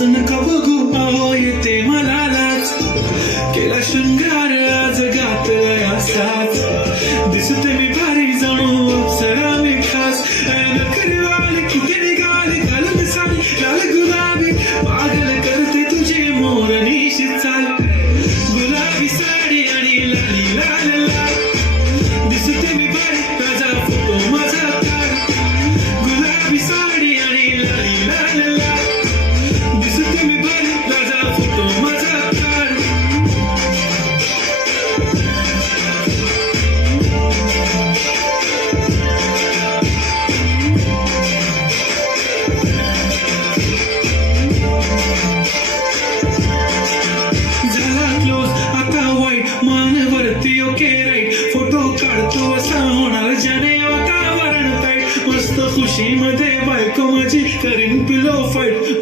असं नका बघू अहो येते मला लाज केला शृंगार आज घातलाय असाच दिसते मी भारी जणू अप्सरा मी खास नखरेवाली कुठे निघाली घालून साडी लाल गुलाबी पागल करते तुझी मोरनीशी चाल गुलाबी साडी आणि लाली लाल लाल दिसते मी भारी ताजा फोटो माझा काढ गुलाबी साडी आणि लाली लाल लाल दिसते मी भारी ताजा फोटो माझा काढ झाला क्लोज आता वाईट मानवरती ओके राईट फोटो काढतो असा होणार ज्याने वातावरण टाईट मस्त खुशीमध्ये बायको माझी करीन पिलो फाईट